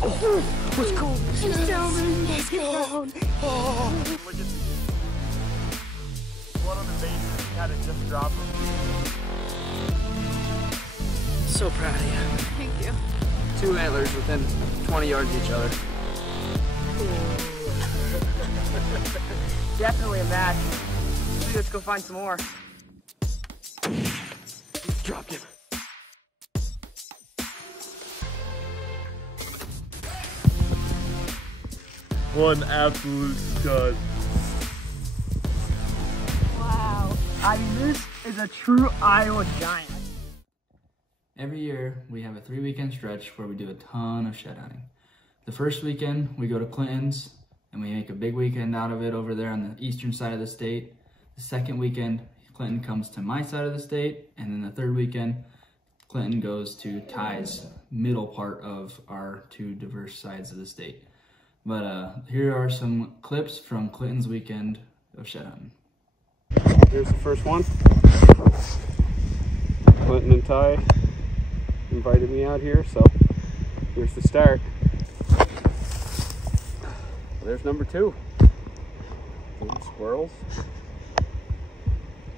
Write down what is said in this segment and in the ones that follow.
Oh, let's go. She's down, baby. Let's go. Oh. Look at this. One on the base had it just dropped. So proud of you. Thank you. 2 antlers within 20 yards of each other. Definitely a match. Let's go find some more. Dropped him. One absolute stud. Wow. I mean, this is a true Iowa giant. Every year, we have a 3-weekend stretch where we do a ton of shed hunting. The first weekend, we go to Clinton's, and we make a big weekend out of it over there on the eastern side of the state. The second weekend, Clinton comes to my side of the state, and then the third weekend, Clinton goes to Ty's middle part of our 2 diverse sides of the state. But here are some clips from Clinton's weekend of shed hunting. Here's the first one. Clinton and Ty invited me out here, so here's the start. There's number 2. Squirrels.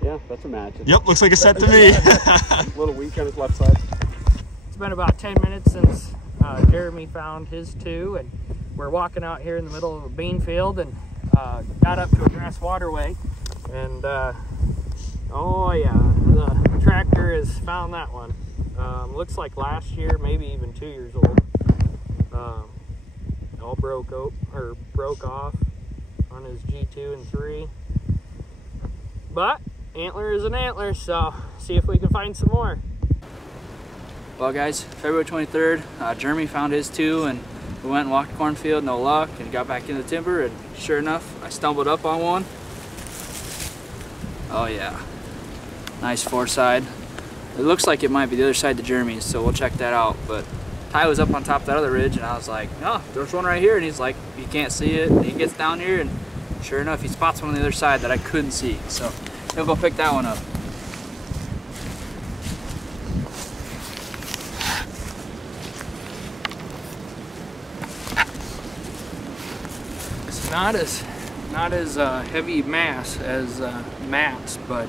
Yeah, that's a match. Yep, looks like a set to me. Little weak on his left side. It's been about 10 minutes since Jeremy found his 2, and we're walking out here in the middle of a bean field and got up to a grass waterway, and oh yeah, the tractor has found that one. Looks like last year, maybe even 2 years old. All broke off on his G2 and 3. But antler is an antler, so see if we can find some more. Well guys, February 23rd, Jeremy found his 2, and we went and walked the cornfield, no luck, and got back in the timber, and sure enough, I stumbled up on one. Oh yeah, nice 4-side. It looks like it might be the other side to Jeremy's, so we'll check that out. But Ty was up on top of that other ridge, and I was like, no, there's one right here, and he's like, you can't see it. And he gets down here, and sure enough, he spots one on the other side that I couldn't see. So he'll go pick that one up. It's not as heavy mass as Matt's, but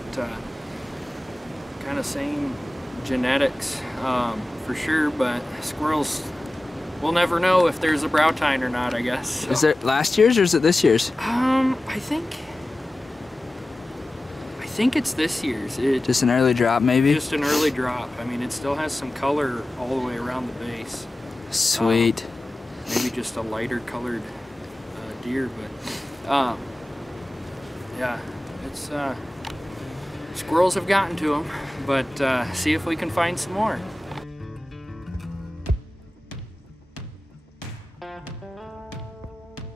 kind of same genetics for sure. But squirrels, we'll never know if there's a brow tine or not, I guess. So. Is it last year's or is it this year's? I think it's this year's. Just an early drop, maybe? Just an early drop. I mean, it still has some color all the way around the base. Sweet. Maybe just a lighter colored deer, but yeah, it's squirrels have gotten to them, but see if we can find some more.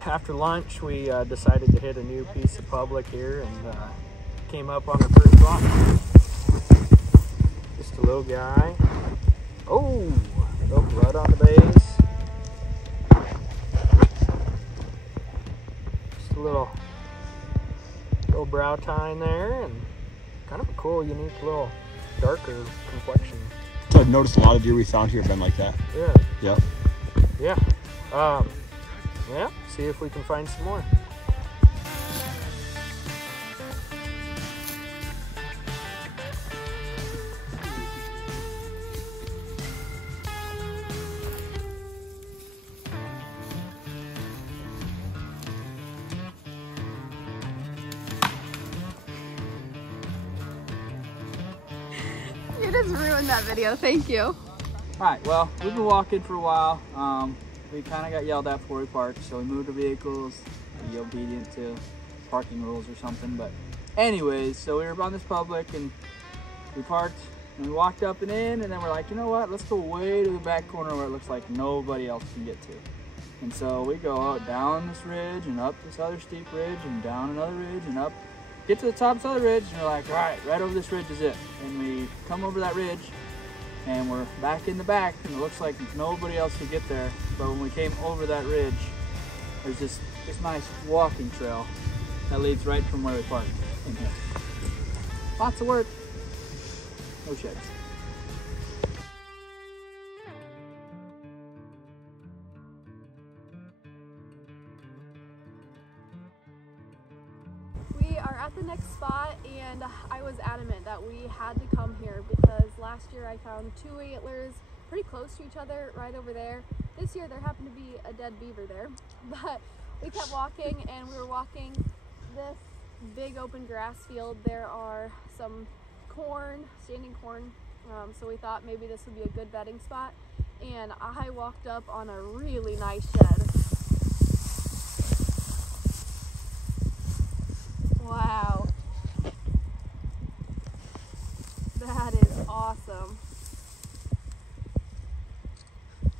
After lunch, we decided to hit a new piece of public here, and came up on the first rock. Just a little guy. Oh, right on the base. Just a little brow tine there, and kind of a cool, unique little darker complexion. So I've noticed a lot of deer we found here have been like that. Yeah. Yep. Yeah. Yeah. See if we can find some more. You just ruined that video, thank you. Alright, well, we've been walking for a while. We kind of got yelled at before we parked, so we moved our vehicles to be obedient to parking rules or something. But anyways, so we were on this public, and we parked, and we walked up and in, and then we're like, you know what, let's go way to the back corner where it looks like nobody else can get to. And so we go out down this ridge and up this other steep ridge and down another ridge and up, get to the top of this other ridge, and we're like, all right over this ridge is it. And we come over that ridge, and we're back in the back, and it looks like nobody else could get there. But when we came over that ridge, there's this nice walking trail that leads right from where we parked in here. Lots of work, no sheds. and I was adamant that we had to come here because last year I found 2 antlers pretty close to each other right over there. This year there happened to be a dead beaver there, but we kept walking and we were walking this big open grass field. There are some corn, standing corn, so we thought maybe this would be a good bedding spot, and I walked up on a really nice shed. Wow, that is awesome.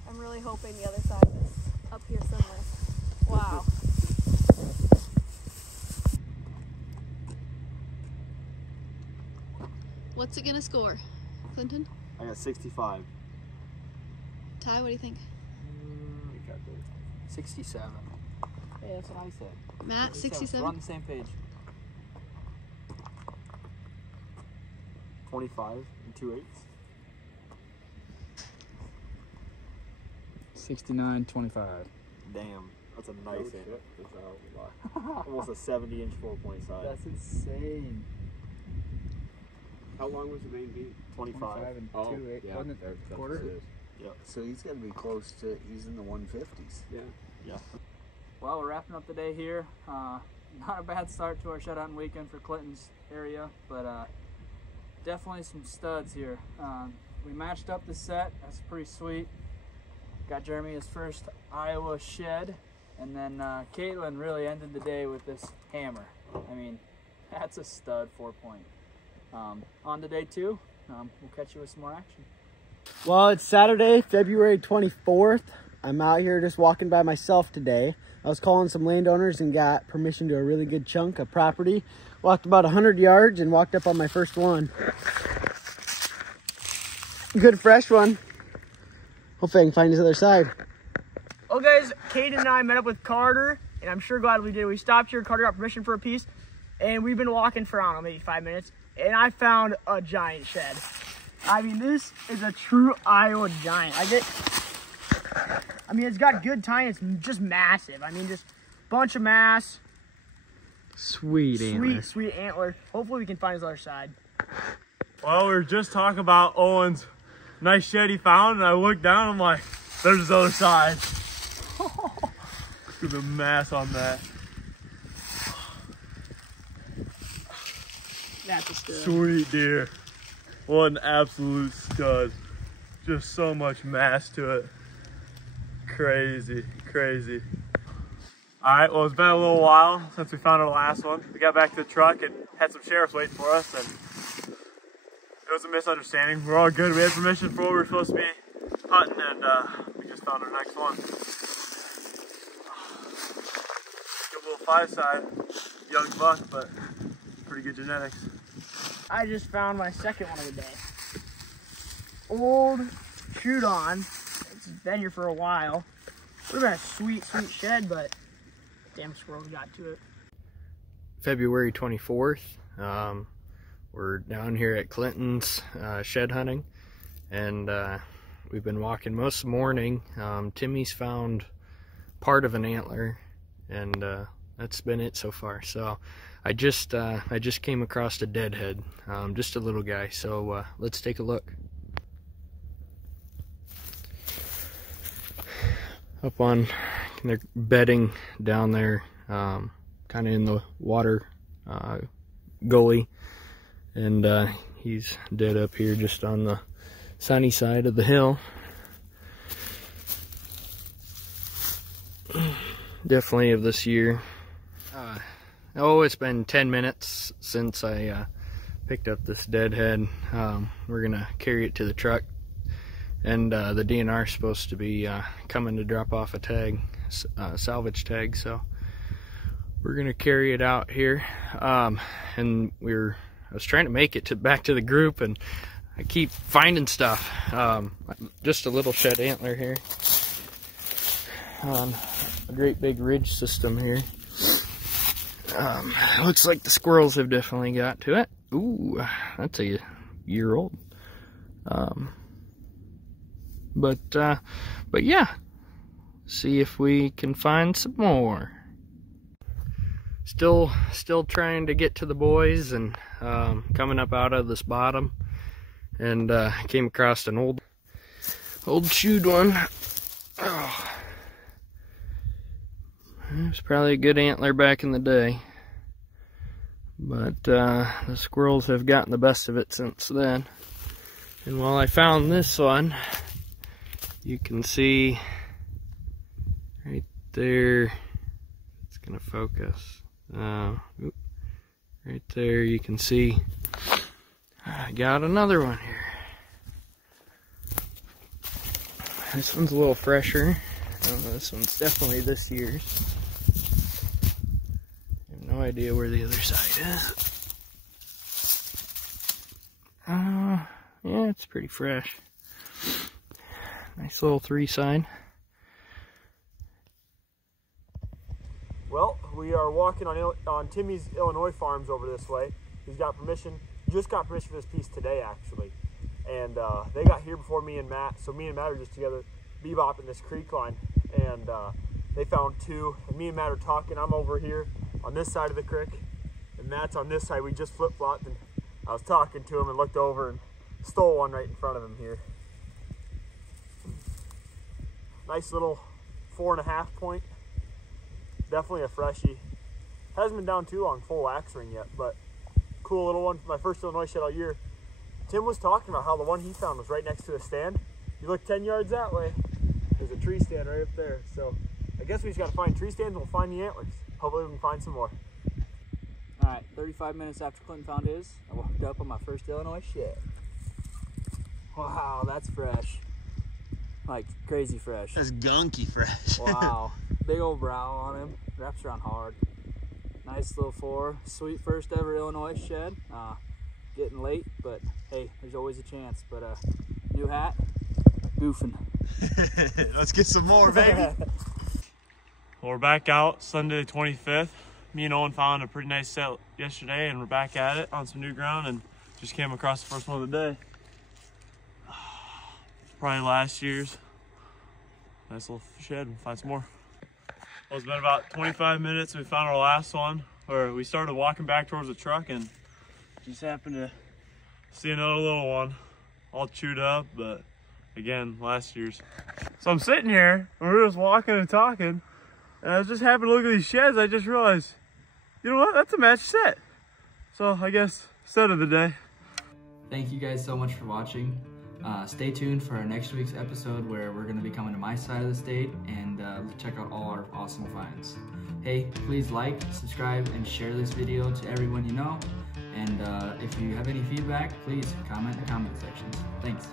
I'm really hoping the other side is up here somewhere. Wow. What's it gonna score, Clinton? I got 65. Ty, what do you think? 67. Hey, that's what I said. Matt, 67? We're on the same page. 25 and 2/8. 69-25. Damn, that's a nice Oh, antler. shit. That's a lot. Almost a 70-inch 4-point size. That's insane. How long was the main beat? 25. and Oh, 2/8. yeah. Wasn't it That's quarter? what it is. So he's got to be close to, he's in the 150s. Yeah. Well, we're wrapping up the day here. Not a bad start to our shed hunting weekend for Clinton's area, but definitely some studs here. We matched up the set. That's pretty sweet. Got Jeremy his first Iowa shed, and then Katelyn really ended the day with this hammer. I mean, that's a stud 4-point. On to day 2. We'll catch you with some more action. Well, it's Saturday, February 24th. I'm out here just walking by myself today. I was calling some landowners and got permission to a really good chunk of property. Walked about 100 yards and walked up on my first one. Good fresh one. Hopefully I can find his other side. Well guys, Kaden and I met up with Carter, and I'm sure glad we did. We stopped here, Carter got permission for a piece, and we've been walking for, I don't know, maybe 5 minutes, and I found a giant shed. I mean, this is a true Iowa giant. I mean, it's got good tine. It's just massive. I mean, just bunch of mass. Sweet antler. Sweet antler. Hopefully we can find his other side. Well, we were just talking about Owen's nice shed he found, and I looked down, I'm like, there's his other side. Look at the mass on that. That's a stud. Sweet deer. What an absolute stud. Just so much mass to it. Crazy, crazy. All right, well, it's been a little while since we found our last one. We got back to the truck and had some sheriffs waiting for us, and it was a misunderstanding. We're all good. We had permission for what we were supposed to be hunting, and we just found our next one. Good little 5-side, young buck, but pretty good genetics. I just found my second one of the day. Old shoot on. It's been here for a while. Would have been a sweet shed, but damn squirrels got to it. February 24th. We're down here at Clinton's shed hunting, and we've been walking most of the morning. Timmy's found part of an antler, and that's been it so far. So I just came across a deadhead, just a little guy. So let's take a look. Up on their bedding down there, kind of in the water gully, and he's dead up here just on the sunny side of the hill. Definitely of this year. Oh, it's been 10 minutes since I picked up this deadhead. We're gonna carry it to the truck, and the DNR is supposed to be coming to drop off a tag, salvage tag, so we're gonna carry it out here. And I was trying to make it back to the group, and I keep finding stuff. Just a little shed antler here on a great big ridge system here. Looks like the squirrels have definitely got to it. Ooh, that's a year old. But yeah, see if we can find some more. still trying to get to the boys, and coming up out of this bottom, and came across an old chewed one. Oh. It was probably a good antler back in the day, but the squirrels have gotten the best of it since then. And while I found this one, you can see right there, it's gonna focus. Right there you can see I got another one here. This one's a little fresher. This one's definitely this year's. I have no idea where the other side is. Yeah, it's pretty fresh. Nice little 3 sign. Well, we are walking on Timmy's Illinois farms over this way. He's got permission, just got permission for this piece today actually. And they got here before me and Matt, so me and Matt are just together bebopping this creek line. And they found 2, and me and Matt are talking. I'm over here on this side of the creek, and Matt's on this side. We just flip-flopped, and I was talking to him and looked over and stole one right in front of him here. Nice little 4.5 point. Definitely a freshie. Hasn't been down too long, full wax ring yet, but cool little one. My first Illinois shed all year. Tim was talking about how the one he found was right next to a stand. You look 10 yards that way, there's a tree stand right up there. So I guess we just got to find tree stands and we'll find the antlers. Hopefully we can find some more. All right, 35 minutes after Clinton found his, I walked up on my first Illinois shed. Wow, that's fresh. Like crazy fresh. That's gunky fresh. Wow, big old brow on him, wraps around hard. Nice little 4, sweet first ever Illinois shed. Getting late, but hey, there's always a chance. But new hat, goofing. Let's get some more, baby. Well, we're back out Sunday the 25th. Me and Owen found a pretty nice set yesterday, and we're back at it on some new ground, and just came across the first one of the day. Probably last year's. Nice little shed. We'll find some more. Well, it's been about 25 minutes and we found our last one, where we started walking back towards the truck and just happened to see another little one, all chewed up, but again, last year's. So I'm sitting here and we're just walking and talking, and I just happened to look at these sheds. I just realized, you know what, that's a match set. So I guess set of the day. Thank you guys so much for watching. Stay tuned for our next week's episode, where we're going to be coming to my side of the state and check out all our awesome finds. Hey, please like, subscribe, and share this video to everyone you know. And if you have any feedback, please comment in the comment sections. Thanks.